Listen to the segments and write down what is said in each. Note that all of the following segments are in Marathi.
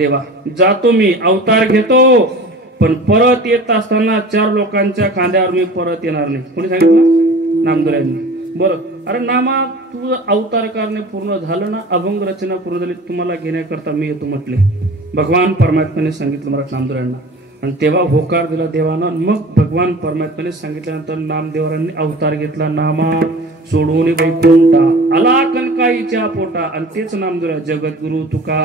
देवा जातो मी अवतार घेतो पण परत येत असताना 4 लोकांच्या खांद्यावर मी परत येणार नाही. कोणी सांगितलं? नामदेवांनी. बरं, अरे नामा तुझं अवतार करणे पूर्ण झालं ना, अभंग रचना पूर्ण झाली, तुम्हाला घेण्याकरता मी येतो म्हटले. भगवान परमात्म्याने सांगितलं मला नामदेवांना आणि तेव्हा होकार दिला देवानं. मग भगवान परमात्म्याने सांगितल्यानंतर नामदेवांनी अवतार घेतला. नामा सोडून वैकुंठा आला कनकाईच्या पोटा आणि तेच नामदेव जगद्गुरु तुका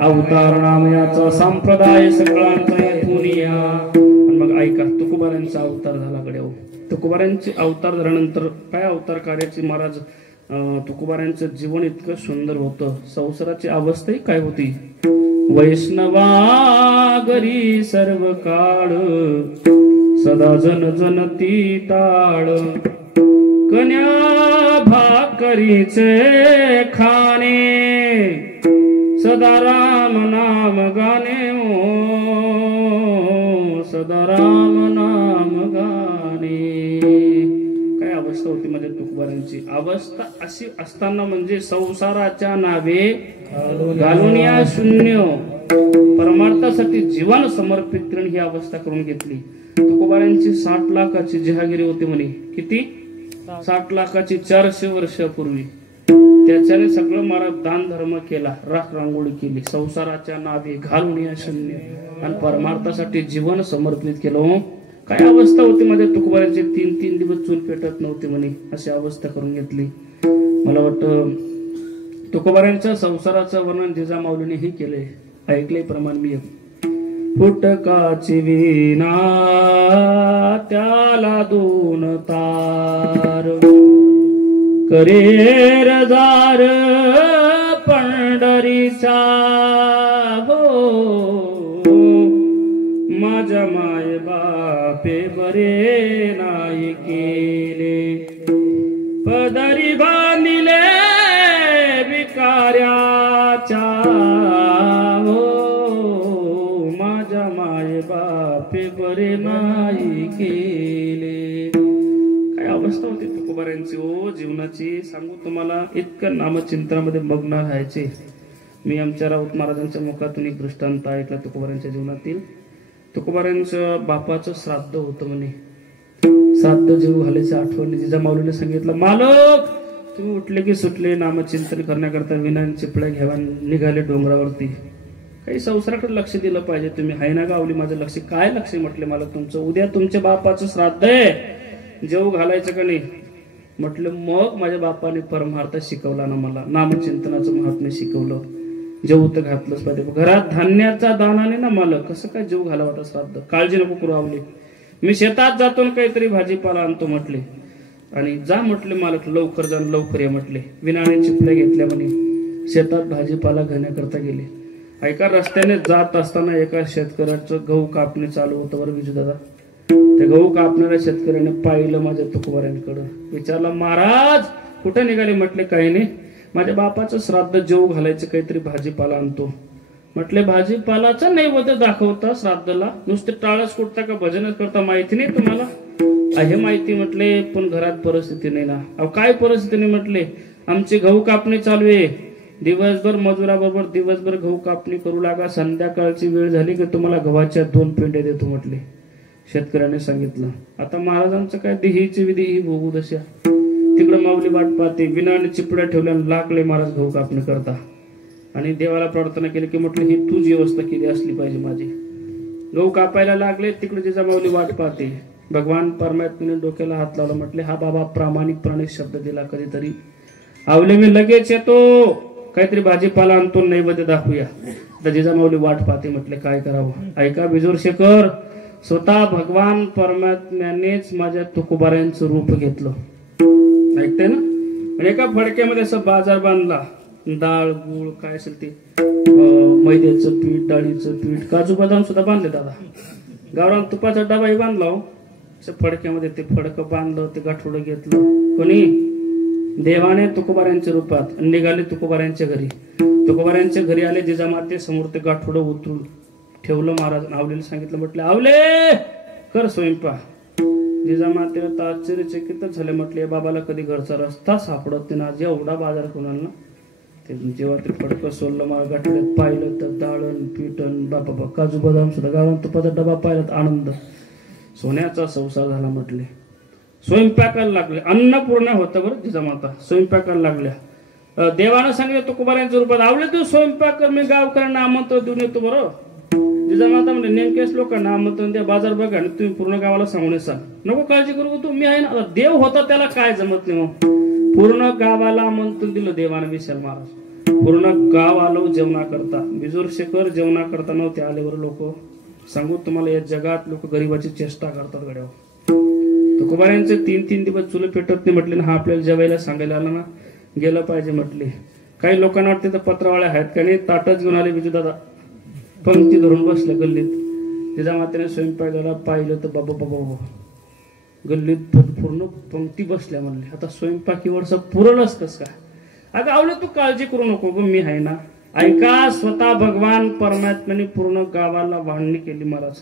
अवतार नाम याचा संप्रदाय सगळ्यांचा दुनिया. आणि मग ऐका तुकोबारांचा अवतार झाला गड्या. तुकोबारांचे अवतार झाल्यानंतर काय अवतार कार्याची महाराज तुकोबारांचं जीवन इतकं सुंदर होतं. संसाराची अवस्थाही काय होती. वैष्णवा घरी सर्व काळ सदा जन जनती टाळ कन्या भाकरीचे खाणे सदा राम नाम गाणे सदा राम नाम गाणे. काय अवस्था होती म्हणजे तुकोबारांची. अवस्था अशी असताना म्हणजे संसाराच्या नावे घालून या शून्य परमार्थासाठी जीवन समर्पित करून ही अवस्था करून घेतली. तुकोबारांची 60 लाखाची जहागिरी होती म्हणे. किती? 60 लाखाची 400 वर्षापूर्वी. त्याच्याने सगळं महाराज दान धर्म केला, राख रांगोळी केली, संसाराच्या नावे घालून या शून्य आणि परमार्थासाठी जीवन समर्पित केलं. काय अवस्था होती माझ्या तुकोबारांची. 3 दिवस चूल पेटत नव्हती म्हणे. अशी अवस्था करून घेतली. मला वाटतं तुकोबारांच्या संसाराचं वर्णन जिजामाऊलीने हे केले. ऐकले प्रमाण मी. फुटकाची वीणा त्याला 2 तार करे रजार पंढरीचा हो माझ्या माय बापे बरे नाही केले पदरी बांधिले विकार्याच्या हो माझ्या माय बापे बरे नाही केले. काय अवस्था होती तुकोबारांची ओ जीवनाची. सांगू तुम्हाला, इतकं नामचिंतनामध्ये मग्न राहायचे. मी आमच्या राऊत महाराजांच्या मुखातून एक दृष्टांत ऐकला तुकोबारांच्या जीवनातील. तुकोबारांच्या बापाचं श्राद्ध होतं म्हणे. श्राद्ध जेव घालायच्या आठवणी जिजामाऊलीने सांगितलं, मालक तुम्ही उठले की सुटले नामचिंतन करण्याकरता विना चिपळ्या घ्यावा निघाले डोंगरावरती. काही संसाराकडे लक्ष दिलं पाहिजे तुम्ही. हाय ना गावली माझं लक्ष. काय लक्ष म्हटले मला तुमचं. उद्या तुमच्या बापाचं श्राद्ध आहे, जेव घालायचं का नाही म्हटलं. मग माझ्या बापाने परमार्थ शिकवला ना मला, नामचिंतनाचं महात्म्य शिकवलं. जेव तर घातलंच पाहिजे. घरात धान्याचा दानाने ना मला कसं काय जेव घालावा आता श्राद्ध. काळजी नको करू आवली. मी शेतात जातो काहीतरी भाजीपाला आणतो म्हटले. आणि जा म्हटले मालक, लवकर जा लवकर या म्हटले. विनाने चिपल्या घेतल्या म्हणे. शेतात भाजीपाला घेण्याकरता गेले. ऐका रस्त्याने जात असताना एका शेतकऱ्याचं गहू कापणी चालू होतं बरं विजू दादा. त्या गहू कापणाऱ्या शेतकऱ्याने पाहिलं माझ्या तुकोबारांकडं. विचारलं, महाराज कुठे निघाले म्हटले. काही नाही, माझ्या बापाचं श्राद्ध जेव घालायचं काहीतरी भाजीपाला आणतो म्हटले. भाजीपालाचा नैवेद्य दाखवता श्राद्धला, नुसते टाळच कुटता का भजनच करता माहिती नाही तुम्हाला. आहे माहिती म्हटले, पण घरात परिस्थिती नाही ना. अहो काय परिस्थिती नाही म्हटले. आमची गहू कापणी चालू आहे. दिवसभर मजुराबरोबर दिवसभर गहू कापणी करू लागा. संध्याकाळची वेळ झाली की तुम्हाला गव्हाच्या 2 पेंड्या देतो म्हटले. शेतकऱ्याने सांगितलं. आता महाराजांचं काय देहीची विधी ही भोगू दशा. तिकडं माऊली वाट पाहते. विनाने चिपड्या ठेवल्या लागले महाराज गहू कापणी करता. आणि देवाला प्रार्थना केली की म्हटलं ही तूच व्यवस्था केली असली पाहिजे माझी. गहू कापायला लागले. तिकडे जिजा माऊली वाट पाहते. भगवान परमात्म्याने डोक्याला हात लावला. म्हटले हा बाबा प्रामाणिकपणे शब्द दिला कधीतरी. आवले मी लगेच येतो, काहीतरी भाजीपाला आणतो, नैवेद्य दाखवूया. तर जिजामाऊली वाट पाहते. म्हटले काय करावं. ऐका बिजोर शेखर, स्वतः भगवान परमात्म्यानेच माझ्या तुकोबारांचं रूप घेतलं. ऐकते ना. आणि एका फडक्यामध्ये असं बाजार बांधला. डाळ गुळ काय असेल ते, मैद्याचं पीठ, डाळीचं पीठ, काजू बदाम सुद्धा बांधले दादा. गावरान तुपाचा डबाही बांधला. फडक्यामध्ये ते फडकं बांधलं. ते गाठोडं घेतलं. कोणी देवाने तुकोबारांच्या रूपात निघाले तुकोबारांच्या घरी. तुकोबारांच्या घरी आले. जिजामाते समोर ते गाठोडं उतरून ठेवलं. महाराज आवलेला सांगितलं. म्हटलं आवले कर स्वयंपाक. जिजामातेला तर आश्चर्यचकितच झाले. म्हटले बाबाला कधी घरचा रस्ता सापडत नाही. आज एवढा बाजार कोणाला. जेव्हा ते फडकं सोडलं मला गाठोड्यात पाहिलं तर डाळ बाबा काजू बदाम सुद्धा गावरान तुपाचा डबा पाहिला तर आनंद. सोन्याचा संसार झाला म्हटले. स्वयंपाकाला लागले. अन्नपूर्णा होतं बरं जिजामाता. स्वयंपाकाला लागल्या. देवानं सांगितलं तुकोबारायांच्या रूपात आवले तू स्वयंपाक कर, मी गावकऱ्यांना आमंत्रण देऊन येतो बरं. जिजामाता म्हणजे नेमकेच लोकांना आमंत्रण द्या, बाजार बघा आणि तुम्ही पूर्ण गावाला सांगून सांग, नको काळजी करू तू, मी आहे ना. देव होता त्याला काय जमत नाही. पूर्ण गावाला आमंत्रण दिलं देवानं विशाल महाराज. पूर्ण गाव आलो जेवणा करता. बिजूर शेखर जेवणा करता नव्हते आलेवर लोक. सांगू तुम्हाला या जगात लोक गरीबाची चेष्टा करतात गड्यावर. तुकोबारायांचे 3-3 दिवस चुलं पेटत नाही म्हटले ना. हा आपल्याला जेवायला सांगायला आला ना, गेलं पाहिजे म्हटले. काही लोकांना वाटते तर पत्रावाळ्या आहेत का नाही, ताटच घेऊन आले बिजू दादा, पंक्ती धरून बसले गल्लीत. जिजामातेने स्वयंपाकाला पाहिलं तर बाबा बाबा गल्लीत पूर्ण पंक्ती बसल्या म्हणले. आता स्वयंपाकी वर्ष पुरलच कस काय. अगं आवलं तू काळजी करू नको ग, मी आहे ना. ऐका, स्वतः भगवान परमात्म्याने पूर्ण गावाला वाढणी केली महाराज.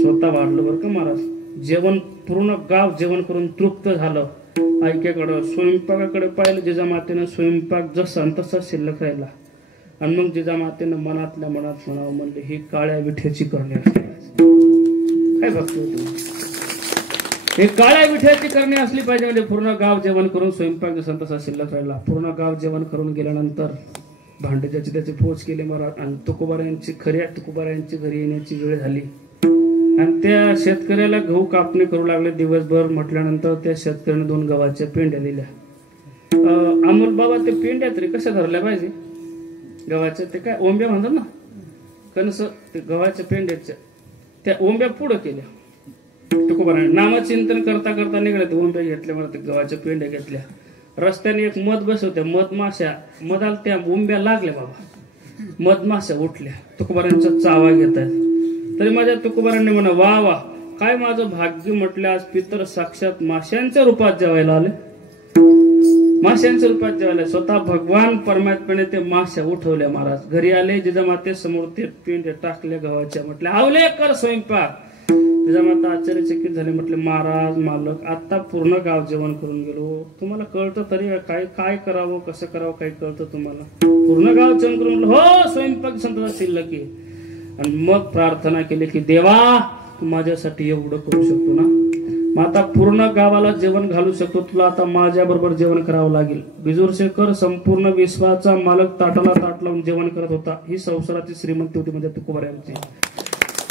स्वतः वाढलं बरं का महाराज. जेवण पूर्ण गाव जेवण करून तृप्त झालं. ऐक्याकडं स्वयंपाकाकडे पाहिलं जिजामातेनं. स्वयंपाक जसा तसा शिल्लक राहिला. आणि मग जिजामातेनं मनातल्या मनात म्हणावं म्हणले, ही काळ्या विठ्याची करणे असली. काय बघतो हे काळ्या विठ्याची करणे असली पाहिजे. म्हणजे पूर्ण गाव जेवण करून स्वयंपाक जसा तसा शिल्लक राहिला. पूर्ण गाव जेवण करून गेल्यानंतर भांडे ज्याची त्याची पोच केले महाराज. आणि तुकोबारायांची खऱ्या तुकोबारायांची घरी येण्याची वेळ झाली. आणि त्या शेतकऱ्याला गहू कापणी करू लागले दिवसभर. म्हटल्यानंतर त्या शेतकऱ्याने 2 गव्हाच्या पेंड्या दिल्या. अमोल बाबा ते पेंड्या तरी कशा धरल्या पाहिजे गव्हाच्या, ते काय ओंब्या म्हणतात ना, कणस, ते गव्हाच्या पेंड्याच्या त्या ओंब्या पुढं केल्या. तुकोबाराने नामचिंतन करता करता निघाले. ते ओंब्या घेतल्या मला, ते गव्हाच्या पेंड्या घेतल्या. रस्त्याने एक मध बसवत्या, मधमाशा मधाला त्या ओंब्या लागल्या बाबा. मधमाशा उठल्या. तुकोबारांचा चावा घेतायत. तरी माझ्या तुकोबारांनी म्हणा, वा वा काय माझं भाग्य म्हटलं, आज पितर साक्षात माशांच्या रूपात जेवायला आले. माशांच्या रूपात जेवायला. स्वतः भगवान परमात्म्याने ते माश्या उठवल्या महाराज. घरी आले. जिजामाते समोर ते पेंड्या टाकल्या गव्हाच्या. म्हटले आवले कर स्वयंपाक. जिजामाता आश्चर्यचकित झाले. म्हटले महाराज मालक, आता पूर्ण गाव जेवण करून गेलो. तुम्हाला कळतं तरी काय काय करावं कसं करावं काही कळतं तुम्हाला. पूर्ण गाव जेवण करून हो स्वयंपाक संतता शिल्लक आहे. आणि मग प्रार्थना केली की देवा तू माझ्यासाठी एवढं करू शकतो ना, मग आता पूर्ण गावाला जेवण घालू शकतो, तुला आता माझ्या बरोबर जेवण करावं लागेल. बिजूर शेखर संपूर्ण विश्वाचा मालक ताटाला ताट लावून जेवण करत होता. ही संसाराची श्रीमंती होती म्हणजे तुकोबारायांची.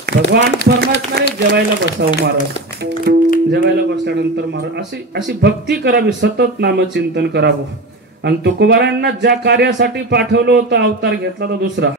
भगवान परमात्म्याने जेवायला बसावं महाराज. जेवायला बसल्यानंतर महाराज अशी भक्ती करावी, सतत नामचिंतन करावं. आणि तुकोबारायांना ज्या कार्यासाठी पाठवलं होतं अवतार घेतला तो दुसरा.